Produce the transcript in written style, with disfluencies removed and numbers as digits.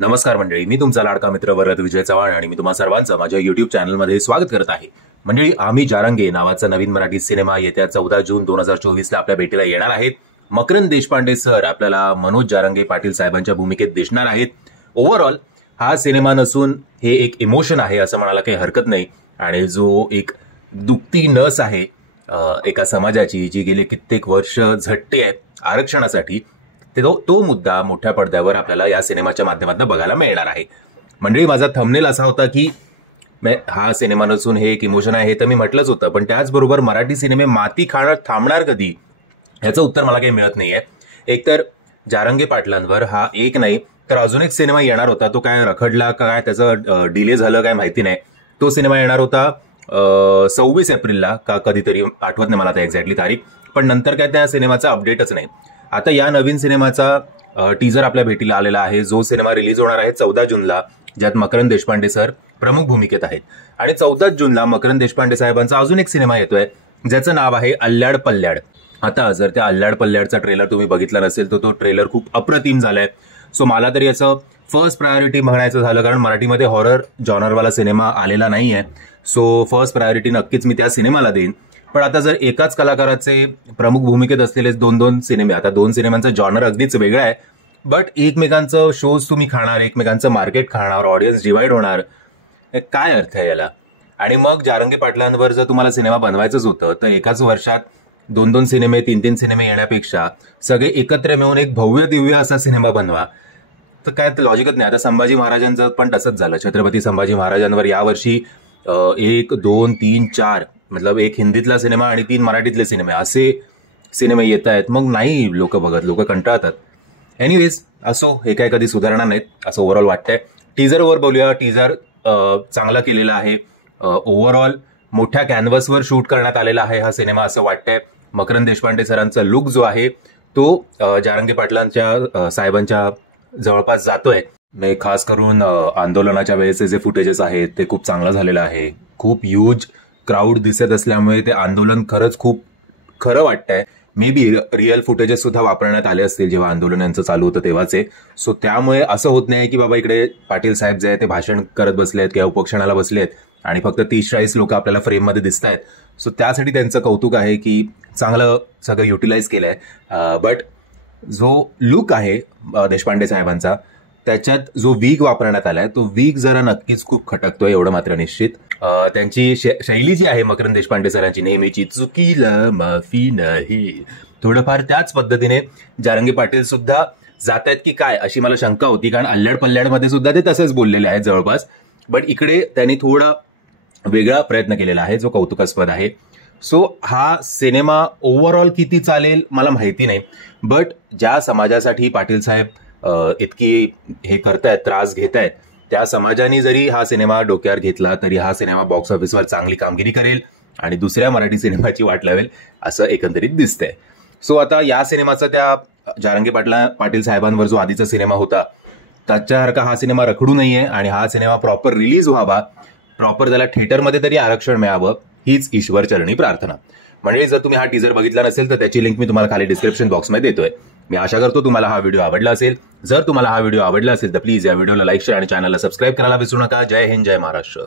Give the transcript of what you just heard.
नमस्कार मंडळी, मी तुमचा लाडका मित्र वरद विजय चव्हाण आणि मी तुम्हा सर्वांचं माझ्या युट्यूब चॅनलमध्ये स्वागत करत आहे. मंडळी, आम्ही जारंगे नावाचा नवीन मराठी सिनेमा येत्या 14 जून 2024 ला आपल्या भेटीला येणार आहेत. मकरंद देशपांडे सर आपल्याला मनोज जारंगे पाटील साहेबांच्या भूमिकेत दिसणार आहेत. ओव्हरऑल हा सिनेमा नसून हे एक इमोशन आहे असं म्हणायला काही हरकत नाही. आणि जो एक दुखती नस आहे एका समाजाची, जी गेले कित्येक वर्ष झटते आहे आरक्षणासाठी, तो मुद्दा मोठ्या पडद्यावर आपल्याला या सिनेमाच्या माध्यमातून बघायला मिळणार आहे. मंडळी, माझा थंबनेल असा होता की हा सिनेमा नसून हे एक इमोशन आहे, हे तर मी म्हटलंच होतं, पण त्याचबरोबर मराठी सिनेमे माती खाणं थांबणार कधी ह्याचं उत्तर मला काही मिळत नाहीये. एकतर जारंगे पाटलांवर हा एक नाही तर अजून एक सिनेमा येणार होता, तो काय रखडला का काय, त्याचं डिले झालं काय माहिती नाही. तो सिनेमा येणार होता 26 एप्रिलला का कधीतरी, आठवत नाही मला आता एक्झॅक्टली तारीख, पण नंतर काय त्या सिनेमाचा अपडेटच नाही. आता या नवीन सिनेमाचा टीजर आपल्या भेटीला आलेला आहे, जो सिनेमा रिलीज होणार आहे 14 जूनला, ज्यात मकरंद देशपांडे सर प्रमुख भूमिकेत आहेत. आणि 14 जूनला मकरंद देशपांडे साहेबांचा अजून एक सिनेमा येतोय ज्याचं नाव आहे अल्ल्याड पल्ल्याड. आता जर त्या अल्ल्याड पल्ल्याडचा ट्रेलर तुम्ही बघितला नसेल तर तो ट्रेलर खूप अप्रतिम झालाय. सो मला तरी याचं फर्स्ट प्रायोरिटी म्हणायचं झालं, कारण मराठीमध्ये हॉरर जॉनरवाला सिनेमा आलेला नाहीये, सो फर्स्ट प्रायोरिटी नक्कीच मी त्या सिनेमाला देईन. पण आता जर एकाच कलाकाराचे प्रमुख भूमिकेत असलेले दोन सिनेमे, आता दोन सिनेमांचा जॉनर अगदीच वेगळा आहे, बट एकमेकांचं शोज तुम्ही खाणार, एकमेकांचं मार्केट खाणार, ऑडियन्स डिवाइड होणार, काय अर्थ आहे याला? आणि मग जारंगे पाटलांवर जर तुम्हाला सिनेमा बनवायचंच होतं तर एकाच वर्षात दोन सिनेमे, तीन सिनेमे येण्यापेक्षा सगळे एकत्र मिळून एक भव्य दिव्य असा सिनेमा बनवा, तर काय लॉजिकच नाही. आता संभाजी महाराजांचं पण तसंच झालं. छत्रपती संभाजी महाराजांवर यावर्षी 1, 2, 3, 4 मतलब एक हिंदीतला सिनेमा आणि 3 मराठीतले सिनेमे, असे सिनेमे येत आहेत. मग नाही लोक बघत, लोक कंटाळतात. एनिवेज, असो, हे काय कधी सुधारणार नाहीत असं ओव्हरऑल वाटतंय. टीजरवर बोलूया. टीजर चांगला केलेला आहे. ओव्हरऑल मोठ्या कॅनव्हसवर शूट करण्यात आलेला आहे हा सिनेमा असं वाटतंय. मकरंद देशपांडे सरांचा लुक जो आहे तो जारंगे पाटलांच्या साहेबांच्या जवळपास जातोय. खास करून आंदोलनाच्या वेळेचे जे फुटेजेस आहेत ते खूप चांगलं झालेलं आहे. खूप ह्यूज क्राऊड दिसत असल्यामुळे ते आंदोलन खरंच खूप खरं वाटतंय. मे बी रिअल फुटेजेस सुद्धा वापरण्यात आले असतील जेव्हा आंदोलनांचं चालू होतं तेव्हाचे. सो त्यामुळे असं होत नाही की बाबा इकडे पाटील साहेब जे आहे ते भाषण करत बसलेत किंवा उपोषणाला बसलेत आणि फक्त 30-40 लोक आपल्याला फ्रेममध्ये दिसत आहेत. सो त्यासाठी त्यांचं कौतुक आहे की चांगलं सगळं युटिलाइज केलंय. बट जो लुक आहे देशपांडे साहेबांचा, त्याच्यात जो वीग वापरण्यात आलाय तो वीग जरा नक्कीच खूप खटकतोय, एवढं मात्र निश्चित. त्यांची शैली जी आहे मकरंद देशपांडे सरांची नेहमीची, चुकीला माफी नाही, थोडंफार त्याच पद्धतीने जारंगे पाटील सुद्धा जात आहेत की काय अशी मला शंका होती, कारण अल्ल्याड पल्ल्याडमध्ये सुद्धा ते तसेच बोललेले आहेत जवळपास. बट इकडे त्यांनी थोडा वेगळा प्रयत्न केलेला आहे जो कौतुकास्पद आहे. सो हा सिनेमा ओव्हरऑल किती चालेल मला माहिती नाही, बट ज्या समाजासाठी पाटील साहेब इतकी हे करतायत, त्रास घेतायत, त्या समाजाने जरी हा सिनेमा डोक्यावर घेतला तरी हा सिनेमा बॉक्स ऑफिसवर चांगली कामगिरी करेल आणि दुसऱ्या मराठी सिनेमाची वाट लावेल असं एकंदरीत दिसतंय. सो आता या सिनेमाचा त्या जारंगे पाटील साहेबांवर जो आधीचा सिनेमा होता त्याच्यासारखा हा सिनेमा रखडू नये आणि हा सिनेमा प्रॉपर रिलीज व्हावा, प्रॉपर त्याला थिएटरमध्ये तरी आरक्षण मिळावं, हीच ईश्वरचरणी प्रार्थना. म्हणजे जर तुम्ही हा टीजर बघितला नसेल तर त्याची लिंक मी तुम्हाला खाली डिस्क्रिप्शन बॉक्समध्ये देतोय. मी आशा करतो तुम्हाला हा व्हिडिओ आवडला असेल. जर तुम्हाला हा व्हिडिओ आवडला असेल तर प्लीज या व्हिडिओला लाईक, शेअर आणि चॅनलला सबस्क्राईब करायला विसरू नका. जय हिंद, जय महाराष्ट्र.